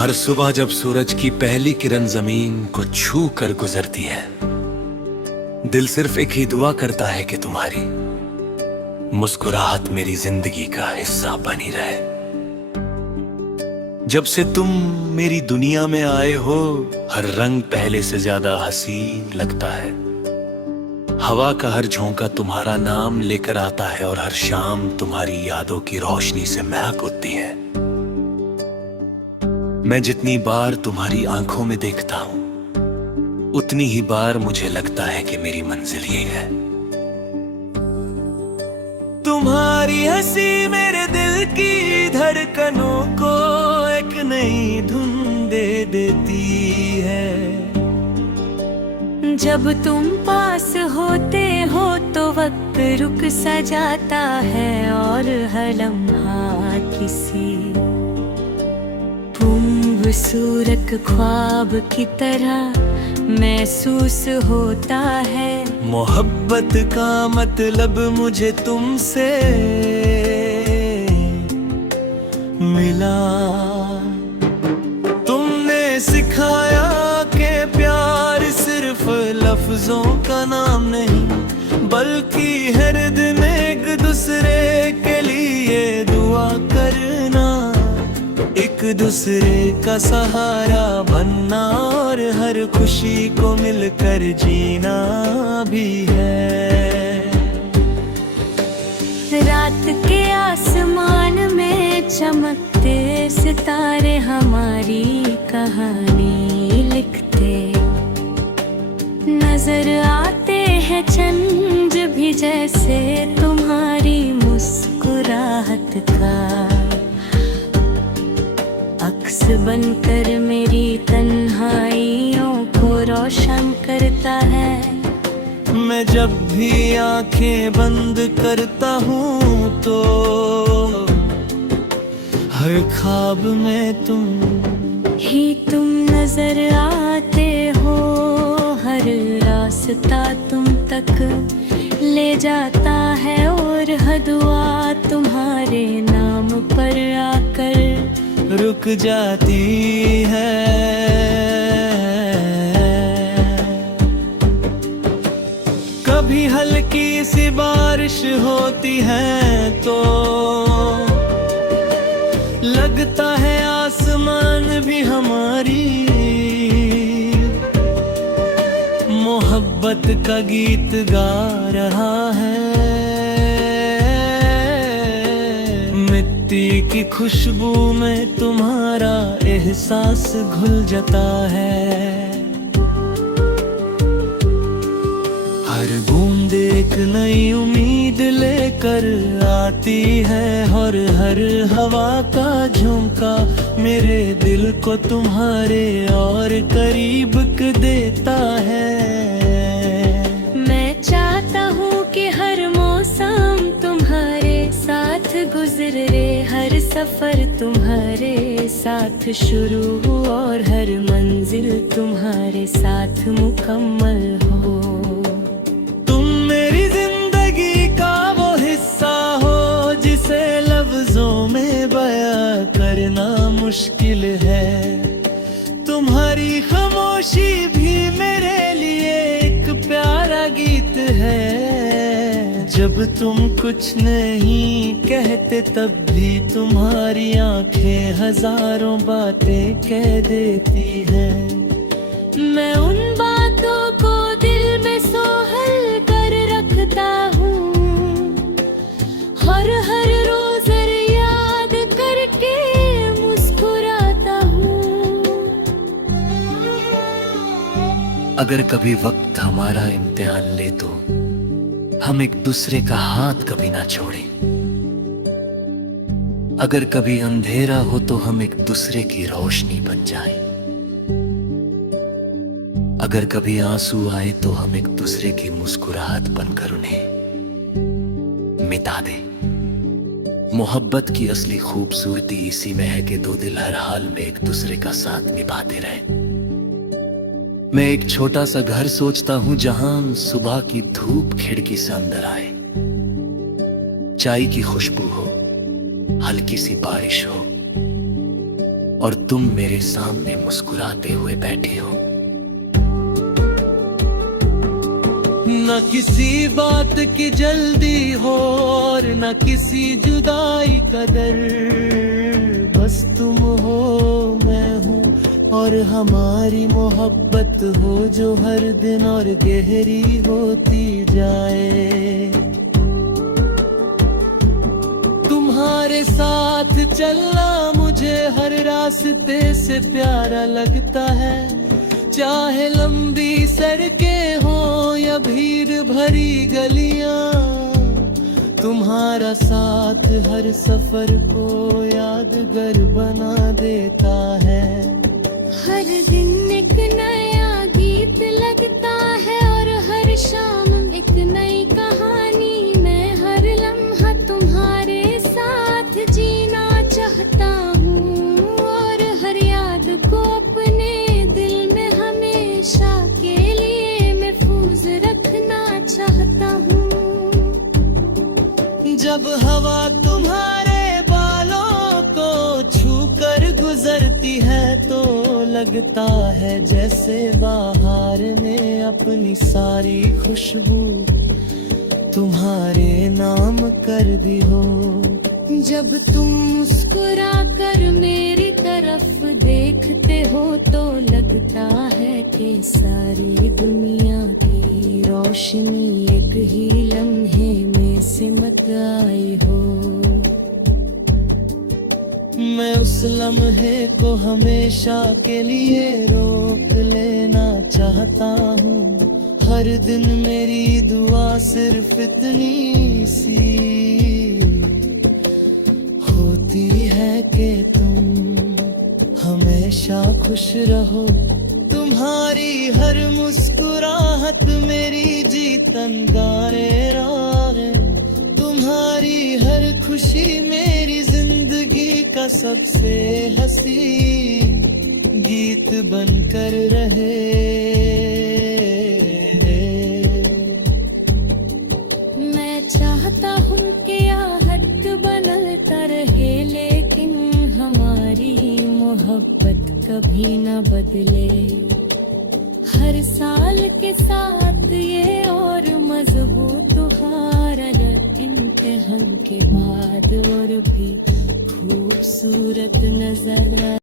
हर सुबह जब सूरज की पहली किरण जमीन को छू कर गुजरती है, दिल सिर्फ एक ही दुआ करता है कि तुम्हारी मुस्कुराहट मेरी जिंदगी का हिस्सा बनी रहे। जब से तुम मेरी दुनिया में आए हो, हर रंग पहले से ज्यादा हसीन लगता है। हवा का हर झोंका तुम्हारा नाम लेकर आता है और हर शाम तुम्हारी यादों की रोशनी से महक उठती है। मैं जितनी बार तुम्हारी आंखों में देखता हूं, उतनी ही बार मुझे लगता है कि मेरी मंजिल ये है। तुम्हारी हंसी मेरे दिल की धड़कनों को एक नई धुन दे देती है। जब तुम पास होते हो तो वक्त रुक सा जाता है और हर लम्हा किसी खूबसूरत ख्वाब की तरह महसूस होता है। मोहब्बत का मतलब मुझे तुमसे मिला। तुमने सिखाया कि प्यार सिर्फ लफ्जों का नाम नहीं, बल्कि हर दिन एक दूसरे के लिए दुआ करना, एक दूसरे का सहारा बनना और हर खुशी को मिलकर जीना भी है। रात के आसमान में चमकते सितारे हमारी कहानी लिखते नजर आते हैं। चंद भी जैसे तुम्हारी मुस्कुराहट का अक्स बनकर मेरी तन्हाइयों को रोशन करता है। मैं जब भी आंखें बंद करता हूँ तो हर ख्वाब में तुम नजर आते हो। हर रास्ता तुम तक ले जाता है और हर दुआ तुम्हारे नाम पर आकर रुक जाती है। कभी हल्की सी बारिश होती है तो लगता है आसमान भी हमारी मोहब्बत का गीत गा रहा है। मिट्टी की खुशबू में तुम्हारा एहसास घुल जाता है। हर बूंद एक नई उम्मीद लेकर आती है और हर हवा का झोंका मेरे दिल को तुम्हारे और करीब कर देता है। मैं चाहता हूँ कि हर मौसम तुम्हारे साथ गुजरे, हर सफर तुम्हारे साथ शुरू हो और हर मंजिल तुम्हारे साथ मुकम्मल हो। तुम मेरी जिंदगी का वो हिस्सा हो जिसे लफ्जों में बयां करना मुश्किल है। तुम्हारी खामोशी भी मेरे लिए एक प्यारा गीत है। जब तुम कुछ नहीं कहते तब भी तुम्हारी आंखें हजारों बातें कह देती हैं। मैं उन बातों को दिल में सोहल कर रखता हूँ, हर रोज याद करके मुस्कुराता हूँ। अगर कभी वक्त हमारा इम्तिहान ले तो हम एक दूसरे का हाथ कभी ना छोड़ें। अगर कभी अंधेरा हो तो हम एक दूसरे की रोशनी बन जाएं। अगर कभी आंसू आए तो हम एक दूसरे की मुस्कुराहट बनकर उन्हें मिटा दें। मोहब्बत की असली खूबसूरती इसी में है कि दो दिल हर हाल में एक दूसरे का साथ निभाते रहें। मैं एक छोटा सा घर सोचता हूं जहां सुबह की धूप खिड़की से अंदर आए, चाय की खुशबू हो, हल्की सी बारिश हो और तुम मेरे सामने मुस्कुराते हुए बैठे हो। न किसी बात की जल्दी हो और न किसी जुदाई का डर, बस तुम हो मैं हूँ और हमारी मोहब्बत हो जो हर दिन और गहरी होती जाए। तुम्हारे साथ चलना मुझे हर रास्ते से प्यारा लगता है, चाहे लंबी सड़कें हो या भीड़ भरी गलियां। तुम्हारा साथ हर सफर को यादगार बना देता है। हर दिन एक नया गीत लगता है और हर शाम एक नई कहानी। मैं हर लम्हा तुम्हारे साथ जीना चाहता हूँ और हर याद को अपने दिल में हमेशा के लिए महफूज रखना चाहता हूँ। जब हवा तुम्हारे बालों को छूकर गुजरती है तो लगता है जैसे बाहर ने अपनी सारी खुशबू तुम्हारे नाम कर दी हो। जब तुम मुस्कुरा कर मेरी तरफ देखते हो तो लगता है कि सारी दुनिया की रोशनी एक ही लम्हे में सिमट आई हो। मैं उस लम्हे को हमेशा के लिए रोक लेना चाहता हूँ। हर दिन मेरी दुआ सिर्फ इतनी सी होती है कि तुम हमेशा खुश रहो। तुम्हारी हर मुस्कुराहट मेरी जीतन गाने राह है। तुम्हारी हर खुशी मेरी जिंदगी का सबसे हंसी गीत बनकर रहे। मैं चाहता हूँ कि आहट बनता रहे लेकिन हमारी मोहब्बत कभी न बदले। हर साल के साथ ये और मजबूत हार अगर इम्तिहान के बाद और भी खूबसूरत नजर